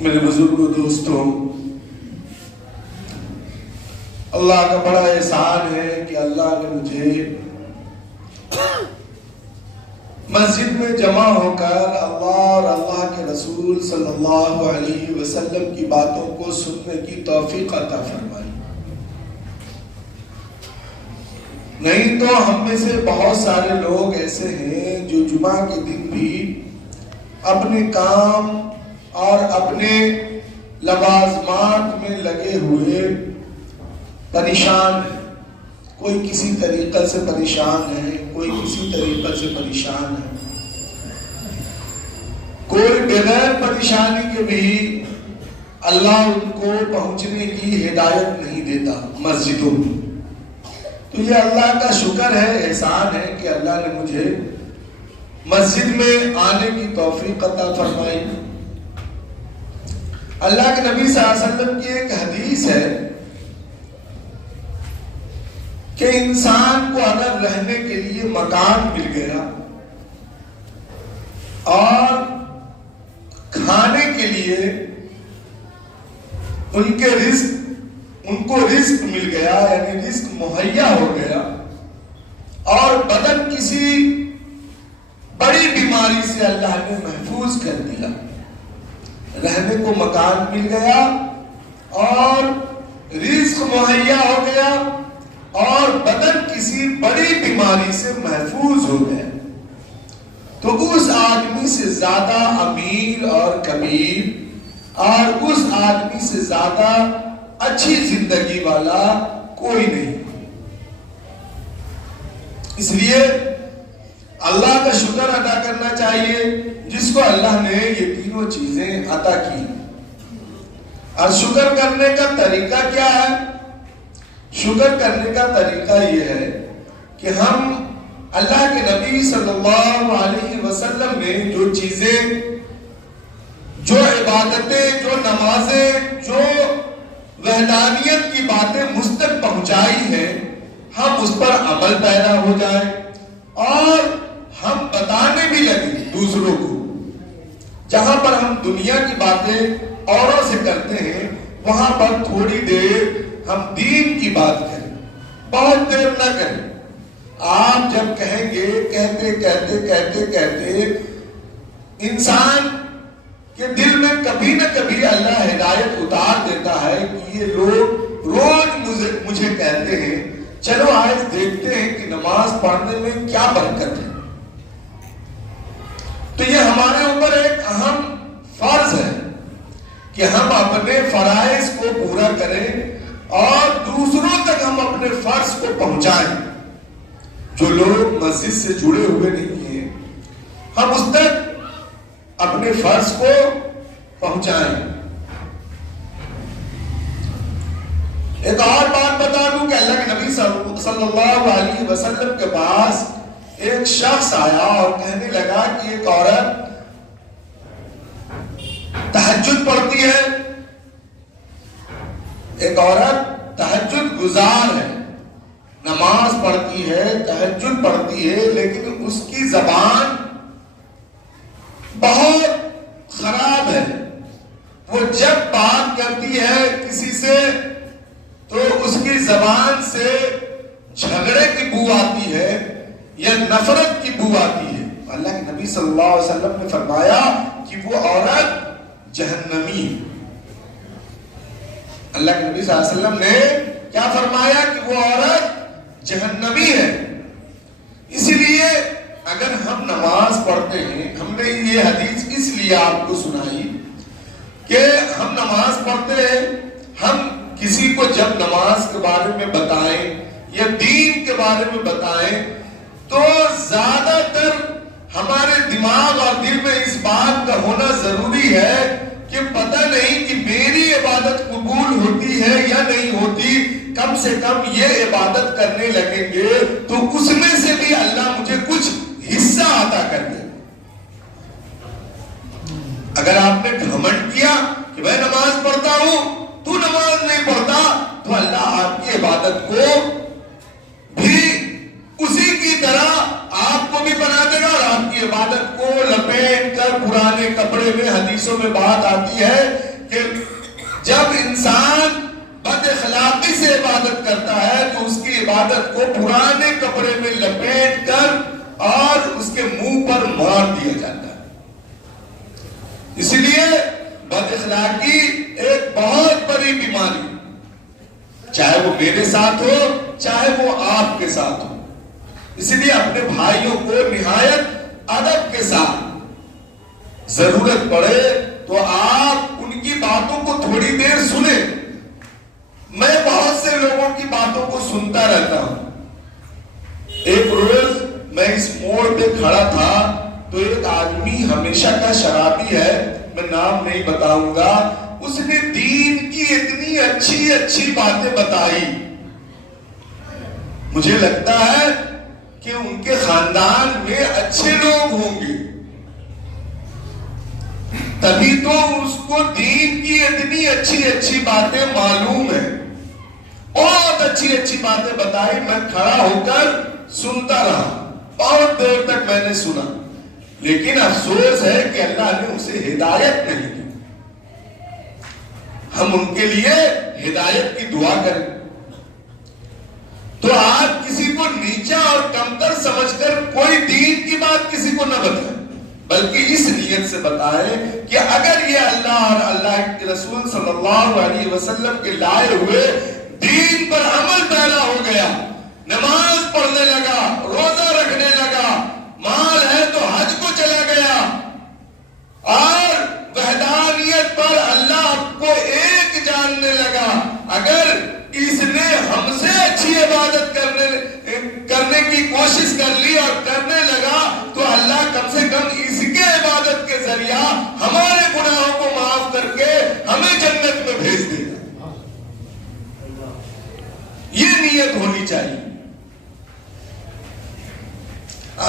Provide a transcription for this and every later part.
میرے بزرگوں دوستوں، اللہ کا بڑا احسان ہے کہ اللہ نے مجھے مسجد میں جمع ہو کر اللہ اور اللہ کے رسول صلی اللہ علیہ وسلم کی باتوں کو سننے کی توفیق عطا فرمائی۔ نہیں تو ہم میں سے بہت سارے لوگ ایسے ہیں جو جمعہ کے دن بھی اپنے کام اور اپنے لوازمات میں لگے ہوئے پریشان ہیں۔ کوئی کسی طریقے سے پریشان ہے، کوئی کسی طریقے سے پریشان ہے، کوئی بغیر پریشانی کے بھی اللہ ان کو پہنچنے کی ہدایت نہیں دیتا مسجدوں میں۔ تو یہ اللہ کا شکر ہے، احسان ہے کہ اللہ نے مجھے مسجد میں آنے کی توفیق عطا فرمائی۔ اللہ کے نبی صلی اللہ علیہ وسلم کی ایک حدیث ہے کہ انسان کو اگر رہنے کے لیے مکان مل گیا اور کھانے کے لیے ان کو رزق مل گیا، یعنی رزق مہیا ہو گیا، اور بدن کسی بڑی بیماری سے اللہ نے محفوظ کر دیا، رہنے کو مکان مل گیا اور رزق مہیا ہو گیا اور بدن کسی بڑی بیماری سے محفوظ ہو گیا، تو اس آدمی سے زیادہ امیر اور کبیر اور اس آدمی سے زیادہ اچھی زندگی والا کوئی نہیں۔ اس لیے اللہ کا شکر ادا کرنا چاہیے جس کو اللہ نے یہ تینوں چیزیں عطا کی۔ اور شکر کرنے کا طریقہ کیا ہے؟ شکر کرنے کا طریقہ یہ ہے کہ ہم اللہ کے نبی صلی اللہ علیہ وسلم نے جو چیزیں، جو عبادتیں، جو نمازیں، جو وحدانیت کی باتیں مجھ تک پہنچائی ہیں، ہم اس پر عمل پیدا ہو جائیں اور ہم بتانے بھی لگیں دوسروں کو۔ جہاں پر ہم دنیا کی باتیں اوروں سے کرتے ہیں، وہاں پر تھوڑی دیر ہم دین کی بات کریں، بہت دیر نہ کریں۔ آپ جب کہیں گے، کہتے کہتے کہتے کہتے انسان کے دل میں کبھی نہ کبھی اللہ ہدایت اتار دیتا ہے کہ یہ لوگ روز مجھے کہتے ہیں چلو آج دیکھتے ہیں کہ نماز پڑھنے میں کیا برکت ہے۔ تو یہ ہمارے اوپر ایک اہم فرض ہے کہ ہم اپنے فرائض کو پورا کریں اور دوسروں تک ہم اپنے فرض کو پہنچائیں۔ جو لوگ مسجد سے جڑے ہوئے نہیں ہیں، ہم اس تک اپنے فرض کو پہنچائیں۔ ایک اور بات بتا دوں کہ اللہ کے نبی صلی اللہ علیہ وسلم کے پاس ایک شخص آیا اور کہنے لگا کہ ایک عورت تہجد پڑھتی ہے، ایک عورت تہجد گزار ہے، نماز پڑھتی ہے، تہجد پڑھتی ہے، لیکن اس کی زبان بہت خراب ہے۔ وہ جب بات کرتی ہے کسی سے تو اس کی زبان سے جھگڑے کی بو آتی ہے یا نفرت کی بو آتی ہے۔ اللہ کے نبی صلی اللہ علیہ وسلم نے فرمایا کہ وہ عورت جہنمی ہے۔ اللہ کے نبی صلی اللہ علیہ وسلم نے کیا فرمایا کہ وہ عورت جہنمی ہے۔ اسی لیے اگر ہم نماز پڑھتے ہیں، ہم نے یہ حدیث اس لیے آپ کو سنائی کہ ہم نماز پڑھتے ہیں، ہم کسی کو جب نماز کے بارے میں بتائیں یا دین کے بارے میں بتائیں تو زیادہ تر ہمارے دماغ اور دل میں اس بات کا ہونا ضروری ہے کہ پتہ نہیں کہ میری عبادت قبول ہوتی ہے یا نہیں ہوتی، کم سے کم یہ عبادت کرنے لگیں گے تو اس میں سے بھی اللہ مجھے کچھ حصہ عطا کر دے۔ اگر آپ نے گھمنڈ کیا کہ میں نماز پڑھتا ہوں، تو نماز نہیں پڑھتا، تو اللہ آپ کی عبادت کو بھی اسی کی طرح آپ کو بھی بنا دے گا اور آپ کی کی عبادت کو لپیٹ کر پرانے کپڑے میں، حدیثوں میں بات آتی ہے کہ جب انسان بد اخلاقی سے عبادت کرتا ہے تو اس کی عبادت کو پرانے کپڑے میں لپیٹ کر اور اس کے منہ پر مار دیا جاتا ہے۔ اسی لیے بد اخلاقی ایک بہت بڑی بیماری، چاہے وہ میرے ساتھ ہو چاہے وہ آپ کے ساتھ ہو۔ اسی لیے اپنے بھائیوں کو نہایت ادب کے ساتھ ضرورت پڑے تو آپ ان کی باتوں کو تھوڑی دیر سنیں۔ میں بہت سے لوگوں کی باتوں کو سنتا رہتا ہوں۔ ایک روز میں اس موڑ پہ کھڑا تھا تو ایک آدمی ہمیشہ کا شرابی ہے، میں نام نہیں بتاؤں گا، اس نے دین کی اتنی اچھی اچھی باتیں بتائی، مجھے لگتا ہے کہ ان کے خاندان میں اچھے لوگ ہوں گے، تبھی تو اس کو دین کی اتنی اچھی اچھی باتیں معلوم ہیں۔ بہت اچھی اچھی باتیں بتائی، میں کھڑا ہو کر سنتا رہا، بہت دیر تک میں نے سنا، لیکن افسوس ہے کہ اللہ نے اسے ہدایت نہیں دی۔ ہم ان کے لیے ہدایت کی دعا کریں۔ تو آپ کسی کو نیچا اور کمتر سمجھ کر کوئی دین کی بات کسی کو نہ بتائیں، بلکہ اس نیت سے بتائیں کہ اگر یہ اللہ اور اللہ کے رسول صلی اللہ علیہ وسلم کے لائے ہوئے دین پر عمل پیدا ہو گیا، نماز پڑھنے لگا، روزہ رکھنے لگا، مال ہے تو حج کو چلا گیا، اور وحدانیت پر اللہ کو ایک جاننے لگا، اگر اس نے ہم سے اچھی عبادت کرنے کی کوشش کر لی اور کرنے لگا تو اللہ کم سے کم اس کے عبادت کے ذریعہ ہمارے گناہوں کو معاف کر کے ہمیں جنت میں بھیج دے گا۔ یہ نیت ہونی چاہیے۔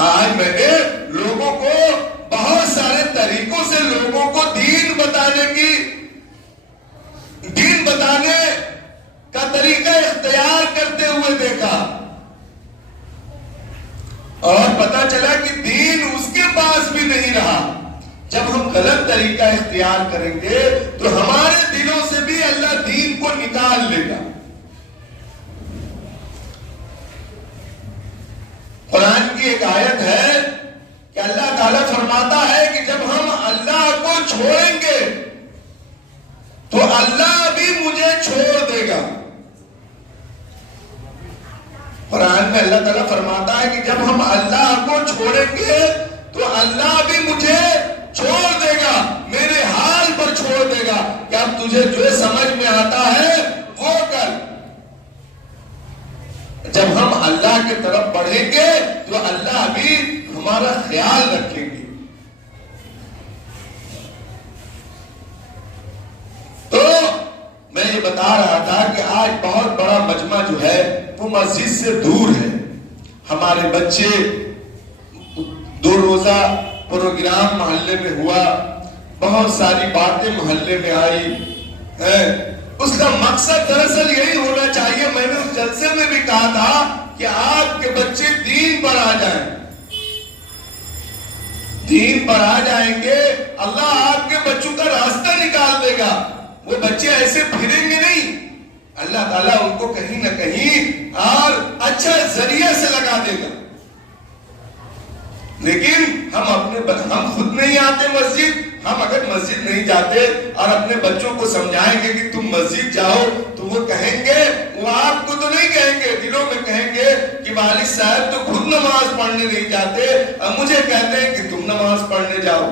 آج میں نے لوگوں کو بہت سارے طریقوں سے لوگوں کو دین بتانے کا طریقہ اختیار کرتے ہوئے دیکھا، اور پتا چلا کہ دین اس کے پاس بھی نہیں رہا۔ جب ہم غلط طریقہ اختیار کریں گے تو ہمارے دلوں سے بھی اللہ دین کو نکال لے گا۔ قرآن کی ایک آیت ہے کہ اللہ تعالیٰ فرماتا ہے کہ جب ہم اللہ کو چھوڑیں گے تو اللہ بھی مجھے چھوڑ دے گا۔ قرآن میں اللہ تعالیٰ فرماتا ہے کہ جب ہم اللہ کو چھوڑیں گے تو اللہ بھی مجھے چھوڑ دے گا، میرے حال پر چھوڑ دے گا کہ اب تجھے جو سمجھ میں آتا ہے وہ کر۔ جب ہم اللہ کی طرف بڑھیں گے تو اللہ بھی ہمارا خیال رکھیں گے۔ تو میں یہ بتا رہا تھا کہ آج بہت بڑا مجمع جو ہے وہ مسجد سے دور ہے۔ ہمارے بچے، 2 روزہ پروگرام محلے میں ہوا، بہت ساری باتیں محلے میں آئی، اس کا مقصد دراصل یہی ہونا چاہیے۔ میں نے اس جلسے میں بھی کہا تھا کہ آپ کے بچے دین پر آ جائیں، دین پر آ جائیں گے، اللہ آپ کے بچوں کا راستہ نکال دے گا۔ وہ بچے ایسے پھریں گے نہیں، اللہ تعالیٰ ان کو کہیں نہ کہیں اور اچھا ذریعہ سے لگا دے گا۔ لیکن ہم خود نہیں آتے مسجد، ہم اگر مسجد نہیں جاتے اور اپنے بچوں کو سمجھائیں گے کہ تم مسجد جاؤ تو وہ کہیں گے، وہ آپ کو تو نہیں کہیں گے، دلوں میں کہیں گے کہ والد صاحب تو خود نماز پڑھنے نہیں جاتے اور مجھے کہتے ہیں کہ تم نماز پڑھنے جاؤ۔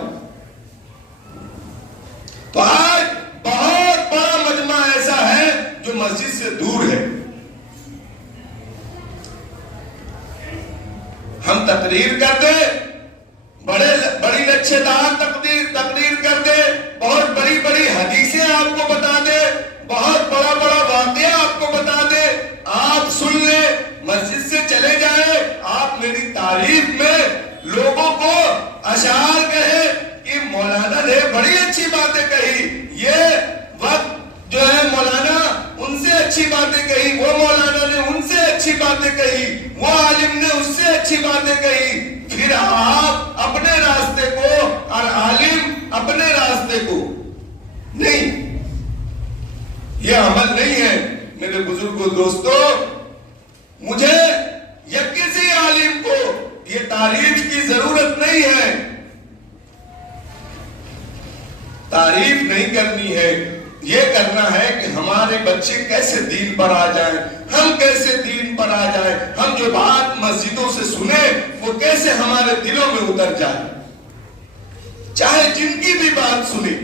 تو آج بہت بڑا مجمع ایسا ہے جو مسجد سے دور ہے۔ ہم تقریر کر دیں، بڑی لچھے دار تقریر کر دے، بہت بڑی بڑی حدیثیں آپ کو بتا دے، بہت بڑا بڑا واقعہ آپ کو بتا دے، آپ سن لیں، مسجد سے چلے جائیں، آپ میری تعریف میں لوگوں کو اشعار کہیں کہ مولانا نے بڑی اچھی باتیں کہی، یہ وقت جو ہے مولانا ان سے اچھی باتیں کہی، وہ مولانا نے ان سے اچھی باتیں کہی، وہ عالم نے اس سے اچھی باتیں کہی، پھر پھر آپ اپنے راستے کو اور عالم اپنے راستے کو. نہیں، یہ عمل نہیں ہے میرے بزرگوں دوستو. مجھے یا کسی عالم کو یہ تعریف کی ضرورت نہیں ہے، تعریف نہیں کرنی ہے. یہ کرنا ہے کہ ہمارے بچے کیسے دین پر آ جائیں، ہم کیسے دین پر آ جائیں، ہم جو بات مسجدوں سے سنیں وہ کیسے ہمارے دلوں میں اتر جائے، چاہے جن کی بھی بات سنیں.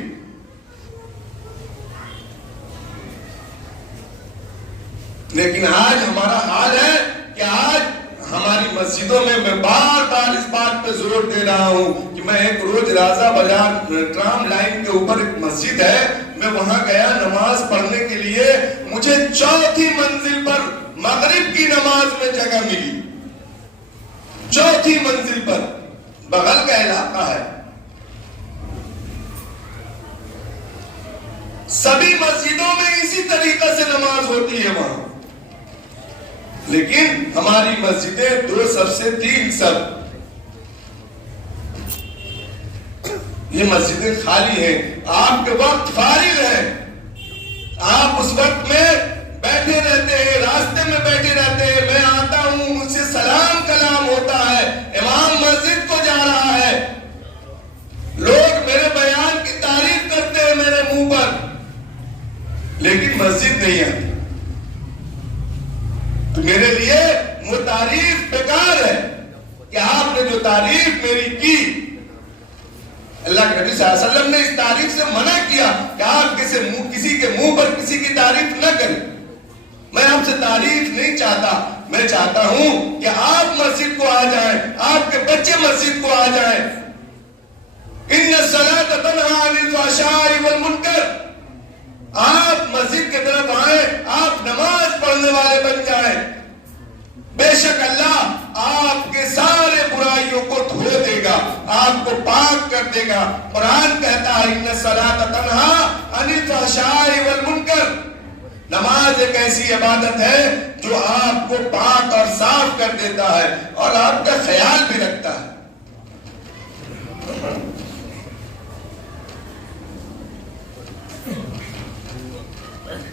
لیکن آج ہمارا حال ہے کہ آج ہماری مسجدوں میں بار بار اس بات پہ زور دے رہا ہوں کہ میں ایک روز رازہ بازار ٹرام لائن کے اوپر ایک مسجد ہے، میں وہاں گیا نماز پڑھنے کے لیے. مجھے 4تھی منزل پر مغرب کی نماز میں جگہ ملی. 4تھی منزل پر، بغل کا علاقہ ہے. سبھی مسجدوں میں اسی طریقے سے نماز ہوتی ہے وہاں، لیکن ہماری مسجدیں 2 صف سے 3 صف. یہ مسجدیں خالی ہیں. آپ کے وقت فارغ ہے، آپ اس وقت میں بیٹھے رہتے ہیں، راستے میں بیٹھے رہتے ہیں. میں آتا ہوں، مجھ سے سلام کلام ہوتا ہے، امام مسجد کو جا رہا ہے، لوگ میرے بیان کی تعریف کرتے ہیں میرے منہ پر، لیکن مسجد نہیں آتی. تو میرے لیے وہ تعریف بیکار ہے کہ آپ نے جو تعریف میری کی. اللہ کے نبی صلی اللہ علیہ وسلم نے اس تعریف سے منع کیا کہ آپ کسی کے منہ پر کسی کی تعریف نہ کریں. میں آپ سے تعریف نہیں چاہتا، میں چاہتا ہوں کہ آپ مسجد کو آ جائیں، آپ کے بچے مسجد کو آ جائیں. ان الصلاۃ تنہی عن الفحشاء والمنکر. آپ مسجد کی طرف آئیں، آپ نماز پڑھنے والے بن جائیں. بے شک اللہ آپ کے سارے برائیوں کو دھو دے گا، آپ کو پاک کر دے گا. قرآن کہتا ہے ان الصلاۃ تنہی عن الفحشاء والمنکر. نماز ایک ایسی عبادت ہے جو آپ کو پاک اور صاف کر دیتا ہے اور آپ کا خیال بھی رکھتا ہے.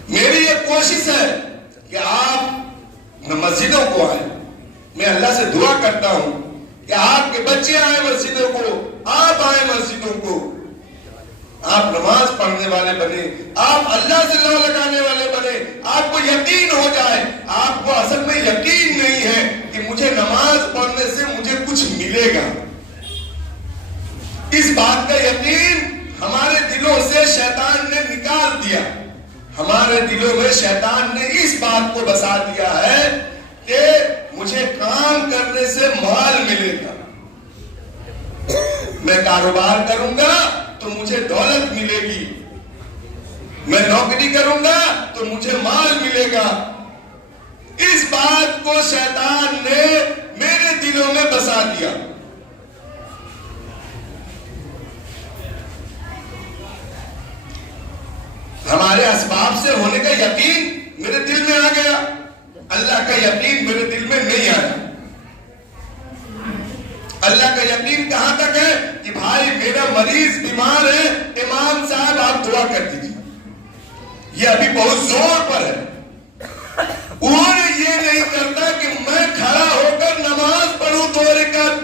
میری یہ کوشش ہے کہ آپ مسجدوں کو آئیں. میں اللہ سے دعا کرتا ہوں کہ آپ کے بچے آئیں مسجدوں کو، آپ آئیں مسجدوں کو. آپ نماز پڑھنے والے بنے، آپ اللہ سے لو لگانے والے بنے. آپ کو یقین ہو جائے، آپ کو اصل میں یقین نہیں ہے کہ مجھے نماز پڑھنے سے مجھے کچھ ملے گا. اس بات کا یقین ہمارے دلوں سے شیطان نے نکال دیا. ہمارے دلوں میں شیطان نے اس بات کو بسا دیا ہے کہ مجھے کام کرنے سے مال ملے گا، میں کاروبار کروں گا تو مجھے دولت ملے گی، میں نوکری کروں گا تو مجھے مال ملے گا. اس بات کو شیطان نے میرے دلوں میں بسا دیا. ہمارے اسباب سے ہونے کا یقین میرے دل میں آ گیا، اللہ کا یقین میرے دل میں نہیں آیا. اللہ کا یقین کہاں تک ہے کہ بھائی میرا مریض بیمار ہے، امام صاحب آپ دعا کر دیجیے، یہ ابھی بہت زور پر ہے. وہ یہ نہیں کرتا کہ میں کھڑا ہو کر نماز پڑھوں 2 رکعت،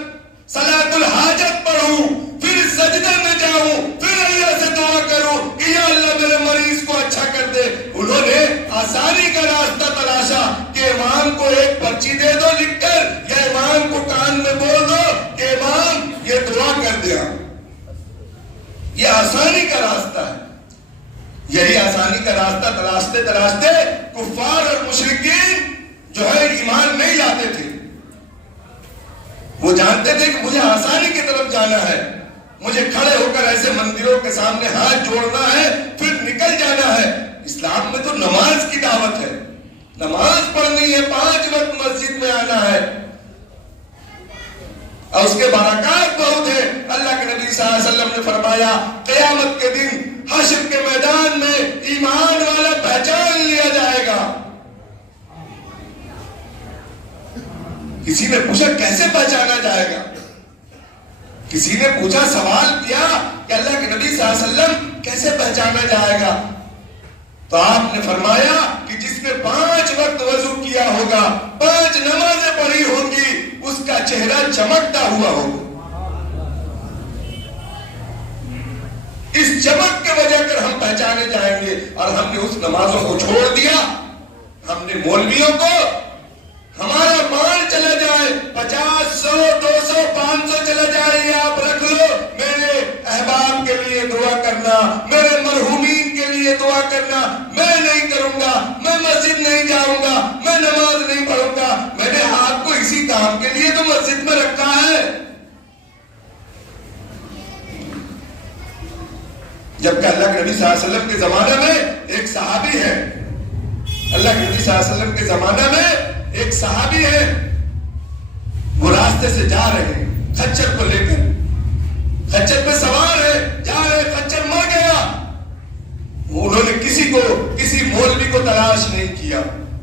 صلاۃ الحاجت پڑھوں، پھر سجدے میں جاؤں، پھر اللہ سے دعا کروں کہ یا اللہ میرے مریض کو اچھا کر دے. انہوں نے آسانی کا راستہ تلاشا کہ امام کو ایک پرچی دے دو لکھ کر، یا امام کو کان میں بول دو کہ امام یہ دعا کر دیا. یہ آسانی کا راستہ ہے. یہی آسانی کا راستہ تلاشتے تلاشتے کفار اور مشرکین جو ہے ایمان نہیں لاتے تھے. وہ جانتے تھے کہ مجھے آسانی کی طرف جانا ہے، مجھے کھڑے ہو کر ایسے مندروں کے سامنے ہاتھ جوڑنا ہے پھر نکل جانا ہے. اسلام میں تو نماز کی دعوت ہے، نماز پڑھنی ہے، 5 وقت مسجد میں آنا ہے اور اس کے برکات بہت ہے. اللہ کے نبی صلی اللہ علیہ وسلم نے فرمایا قیامت کے دن حشر کے میدان میں ایمان والا پہچان لیا جائے گا. کسی نے پوچھا کیسے پہچانا جائے گا؟ کسی نے پوچھا، سوال کیا کہ اللہ کے نبی صلی اللہ علیہ وسلم کیسے پہچانا جائے گا؟ تو آپ نے فرمایا کہ جس نے 5 وقت وضو کیا ہوگا، 5 نمازیں پڑھی ہوں گی، اس کا چہرہ چمکتا ہوا ہوگا۔ اس چمک کے وجہ کر ہم پہچانے جائیں گے۔ اور ہم نے اس نمازوں کو چھوڑ دیا، ہم نے مولویوں کو، ہمارا مال چلا جائے 50، 100، 200، 500 چلا جائے، یہ آپ رکھ لو، میرے احباب کے لیے دعا کرنا، میرے مرحومین کے لیے دعا کرنا، میں نہیں کروں گا، میں مسجد نہیں جاؤں گا، میں نماز نہیں پڑھوں گا۔ میں نے آپ کو اسی کام کے لیے تو مسجد میں رکھا ہے۔ جبکہ اللہ کے نبی صلی اللہ علیہ وسلم کے زمانے میں ایک صحابی ہے، اللہ کے نبی صلی اللہ علیہ وسلم کے زمانہ میں ایک صحابی ہے، وہ راستے سے جا رہے ہیں خچر کو لے کر، خچر پہ سوار ہے، جا رہے، خچر مر گیا۔ انہوں نے کسی مولوی کو تلاش نہیں کیا،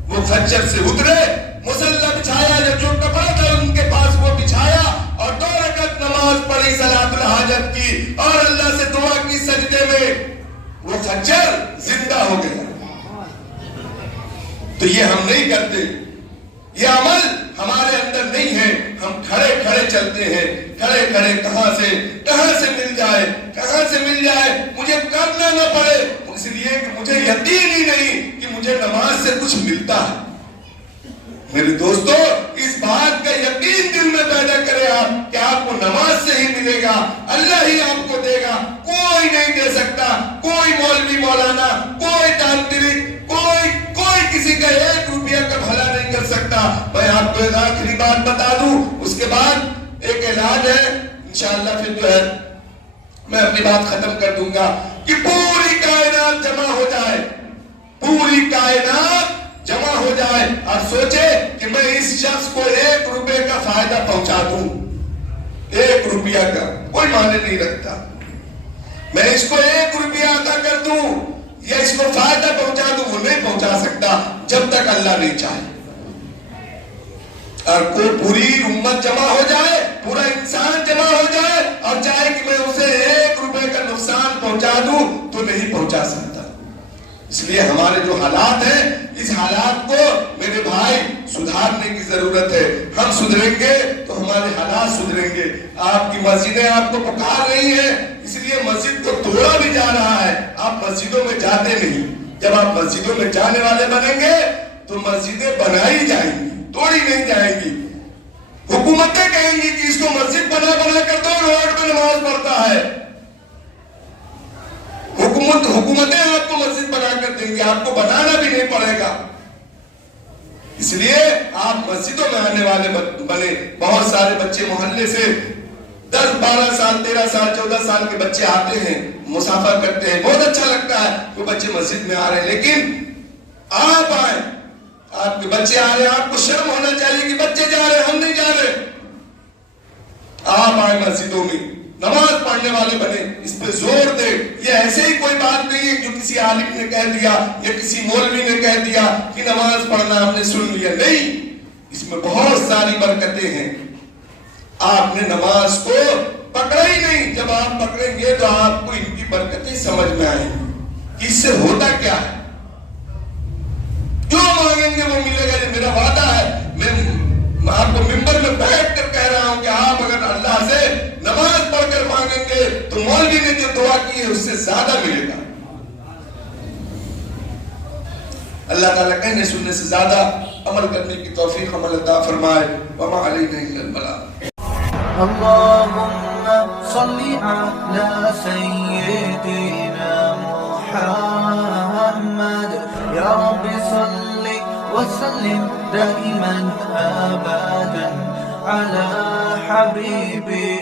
وہ خچر سے اترے، مصلی بچھایا، جو کپڑا تھا ان کے پاس وہ بچھایا اور 2 رکعت نماز پڑھی صلاۃ الحاجت کی، اور اللہ سے دعا کی سجدے میں، وہ خچر زندہ ہو گیا۔ تو یہ ہم نہیں کرتے، یہ عمل ہمارے اندر نہیں ہے۔ ہم کھڑے کھڑے چلتے ہیں، کھڑے کھڑے کہاں سے مل جائے، مجھے کرنا نہ پڑے، اس لیے کہ مجھے یقین ہی نہیں کہ مجھے نماز سے کچھ ملتا ہے۔ میرے دوستو، اس بات کا یقین دل میں پیدا کرے آپ کہ آپ کو نماز سے ہی ملے گا، اللہ ہی آپ کو دے گا، کوئی نہیں دے سکتا، کوئی مولوی مولانا، کوئی تانترک، کوئی کسی کا 1 روپیہ کا بھلا نہیں کر سکتا۔ میں آپ کو ایک آخری بات بتا دوں، اس کے بعد ایک اعلان ہے، انشاءاللہ پھر جو ہے میں اپنی بات ختم کر دوں گا، کہ پوری کائنات جمع ہو جائے، پوری کائنات جمع ہو جائے اور سوچے کہ میں اس شخص کو 1 روپے کا فائدہ پہنچا دوں، 1 روپیہ کا کوئی معنی نہیں رکھتا، میں اس کو 1 روپیہ عطا کر دوں یا اس کو فائدہ پہنچا دوں، وہ نہیں پہنچا سکتا جب تک اللہ نہیں چاہے۔ اور کوئی پوری امت جمع ہو جائے، پورا انسان جمع ہو جائے اور چاہے کہ میں اسے 1 روپے کا نقصان پہنچا دوں تو نہیں پہنچا سکتا۔ اس لیے ہمارے جو حالات ہیں، اس حالات کو میرے بھائی سدھارنے کی ضرورت ہے۔ ہم سدھریں گے تو ہمارے حالات سدھریں گے۔ آپ کی مسجدیں آپ کو پکار رہی ہیں، اس لیے مسجد کو توڑا بھی جا رہا ہے، آپ مسجدوں میں جاتے نہیں۔ جب آپ مسجدوں میں جانے والے بنیں گے تو مسجدیں بنائی جائیں گی، توڑی نہیں جائیں گی۔ حکومتیں کہیں گی کہ اس کو مسجد بنا کر دو، روڈ پہ نماز پڑھتا ہے۔ حکومتیں آپ کو مسجد بنا کر دیں گی، آپ کو بنانا بھی نہیں پڑے گا۔ اس لیے آپ مسجدوں میں آنے والے بنے۔ بہت سارے بچے محلے سے 10، 12 سال، 13 سال، 14 سال کے بچے آتے ہیں، مسافر کرتے ہیں، بہت اچھا لگتا ہے وہ بچے مسجد میں آ رہے ہیں، لیکن آپ آئیں، آپ کے بچے آ رہے ہیں، آپ کو شرم ہونا چاہیے کہ بچے جا رہے ہیں، ہم نہیں جا رہے۔ آپ آئیں مسجدوں میں، نماز پڑھنے والے بنے، اس پہ زور دے۔ یہ ایسے ہی کوئی بات نہیں ہے جو کسی عالم نے کہہ دیا یا کسی مولوی نے کہہ دیا کہ نماز پڑھنا ہم نے سن لیا، نہیں، اس میں بہت ساری برکتیں ہیں۔ آپ نے نماز کو پکڑا ہی نہیں، جب آپ پکڑیں گے تو آپ کو ان کی برکتیں سمجھ میں آئیں گی کہ اس سے ہوتا کیا ہے۔ جو مانگیں گے وہ ملے گا، یہ میرا وعدہ ہے۔ میں آپ کو منبر میں بیٹھ کر کہہ رہا ہوں کہ آپ اگر اللہ سے نماز پڑھ کر مانگیں گے تو مولوی نے جو دعا کی ہے اس سے زیادہ ملے گا۔ اللہ تعالیٰ کہنے سننے سے زیادہ عمل کرنے کی توفیق عمل عطا فرمائے۔ وما علینا الا البلاغ۔ اللهم صل على سيدنا محمد يا رب صل وسلم دائما أبدا على حبيبي